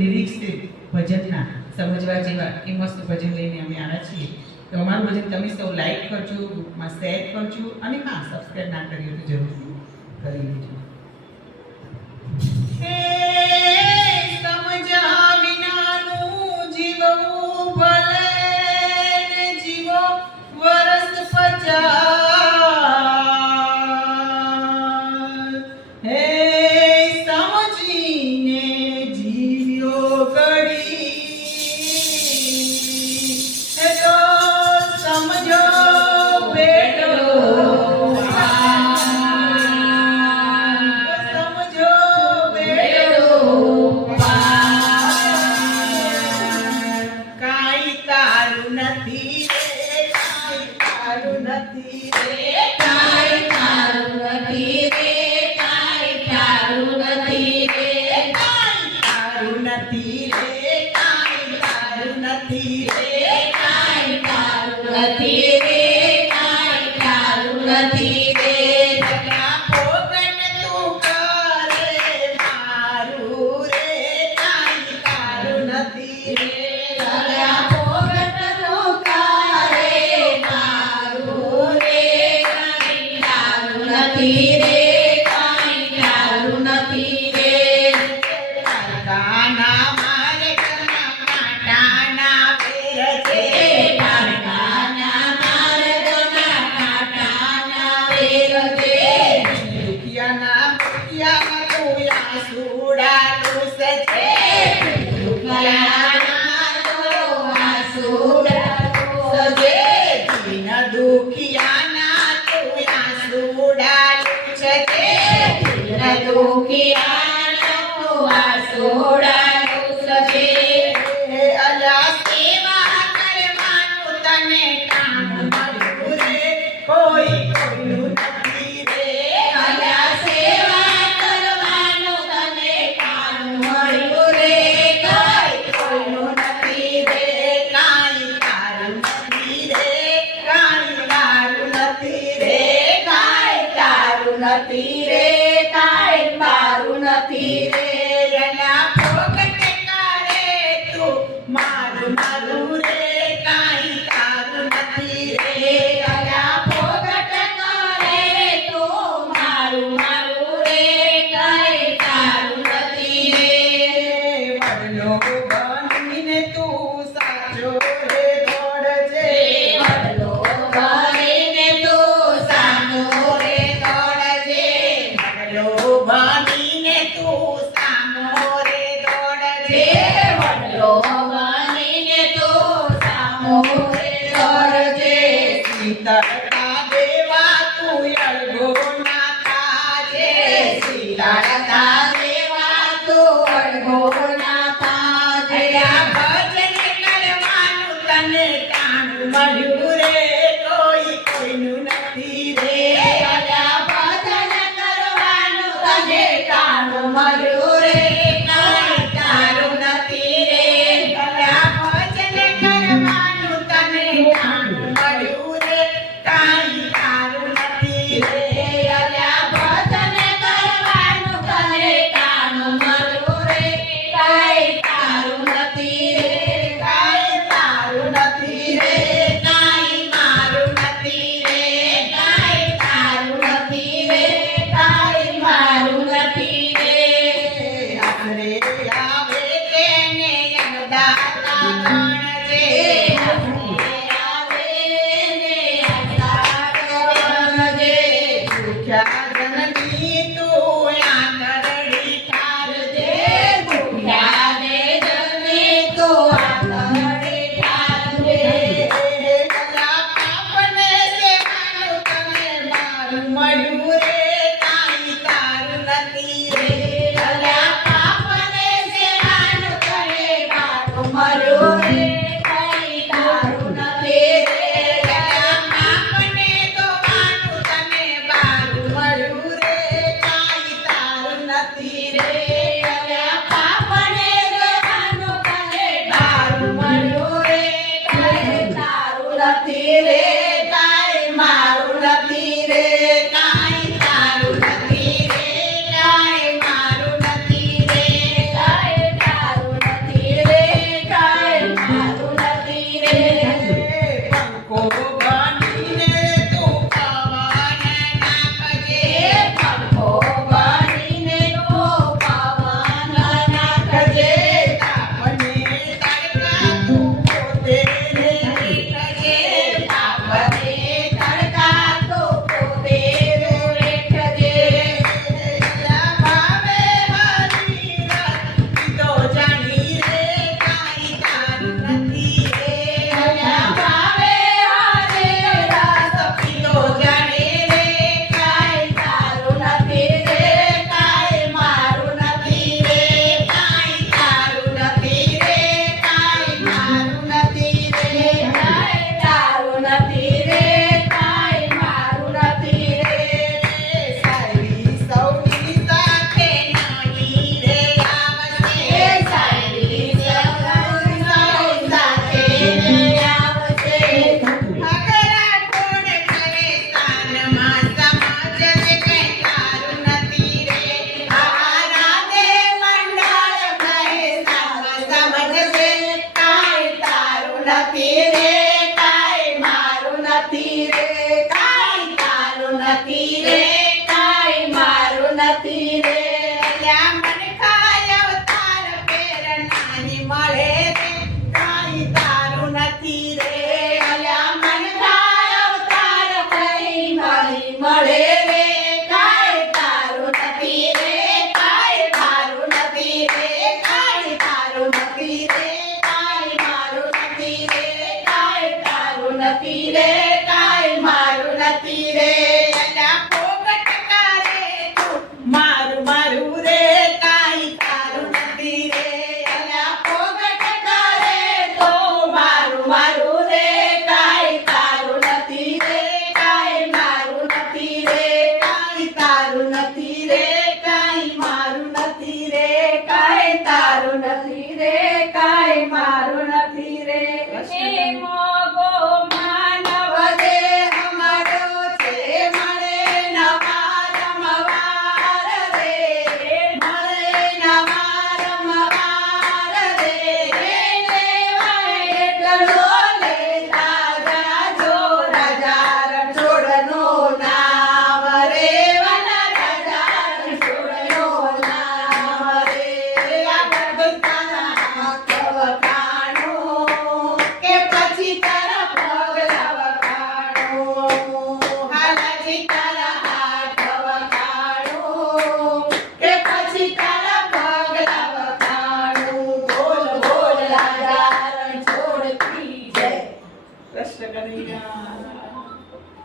નિરીક્ષિત ભજનના સમજવા જેવા એ મસ્ત ભજન લઈને અમે આવ્યા છીએ. તો અમારું ભજન તમે સૌ લાઈક કરજો, ગ્રુપમાં શેર કરજો અને હા, સબસ્ક્રાઈબ ના કરી હોય તો જરૂરથી કરી લેજો. સમજા વિનાનું જીવવું ભલે ને જીવો વરસ 50. હે સમજીને જીવ્યો ઘડી તો સમજો બેટો સમજો બેટો કાંઈ તારું નથી રે, કાંઈ તારું નથી રે, કાંઈ તારું નથી રે, કાંઈ તારું નથી રે, કાંઈ તારું નથી રે, કાંઈ તારું નથી રે, કાંઈ તારું નથી રે, કાંઈ તારું નથી રે. જગા પોગટ તું કરે મારું રે, કાંઈ તારું નથી રે, સગા પોગટ તું કરે મારું રે, કાંઈ તારું નથી રે, કાંઈ તારું નથી રે. કાના મારે ઘરના કાંટાના વેર છે, કાંટાના માર્ગના કાંટાના વેર છે. દુખિયાના મુખિયામાં તું આંસુડાનું છે, દીન દુખિયાના તું આંસુડાનું છે, અલ્યા સેવા કરવાનું તને કામ મળ્યું રે, કોઈ કોઈનું નથી રે, અલ્યા સેવા કરવાનું તને કામ મળ્યું રે, કાંઈ કોઈનું નથી રે. કાંઈ તારું નથી રે, કાંઈ તારું નથી રે, કાંઈ તારું નથી રે, કાંઈ મારું નથી રે. એના પોગટ કરે તું મારું મારું રે, કાંઈ તારું નથી રે, અલ્યા પોગટ કરે તો મારું મારું રે, કાંઈ તારું નથી રે. વડલો બનીને તું સાચો રે દોડજે, વડલો બનીને તું સામો રે દોડજે, વડલો બનીને તું સામો રે દોડજે, વડલો બનીને તું સામો રે દોડજે. શીતળતા દેવા તું અળગો ના થાજે, શીતળતા દેવા તું અડગો ના થાજે. અલ્યા ભજન કરવાનું તને કામ મળ્યું રે, કોઈ કોઈનું નથી રે, અલ્યા ભજન કરવાનું તને કામ મળ્યું રે, કાંઈ તારું નથી રે. અલ્યા ભજન કરવાનું તને કામ મળ્યું રે, કાંઈ તારું નથી રે, અલ્યા ભજન કરવાનું તને કામ મળ્યું રે, કાંઈ તારું નથી રે, કાંઈ તારું નથી રે, કાંઈ નથી રે કાંઈ મારું નથી રે કાંઈ તારું નથી રે કાંઈ મારું નથી રે અલ્યા મનખાય અવતાર ફેર નાની મળે રે કાંઈ તારું નથી રે અલ્યા મનખાય અવતાર કઈ મારી મળે રે કાંઈ તારું નથી રે કાંઈ મારું નથી રે કાંઈ તારું નથી રે કાંઈ મારું નથી રે કાંઈ તારું નથી રે કાંઈ મારું નથી રે અલ્યા પોગટ કારે તું મારું મારું રે કાંઈ તારું નથી રે અલ્યા પોગટ કરે તો મારું મારું રે કાંઈ તારું નથી રે કાંઈ મારું નથી રે કાંઈ તારું નથી રે કાંઈ મારું નથી રે કાંઈ તારું નથી રે કાંઈ મારું નથી રે હે મોગો માનવ દે અમારો છે મળે નવા રમવાર રે મળે નવા રમવાર રે લેવાય એટલો લેતા જાજો રાજા રણછોડનો નામ રે વના રાજા રણછોડનો નામ રે આગળ તારા હાથ વખાણો કે પછી તારા પગલા વખાણો હાલાજી તારા હાથ વખાણો કે પછી તારા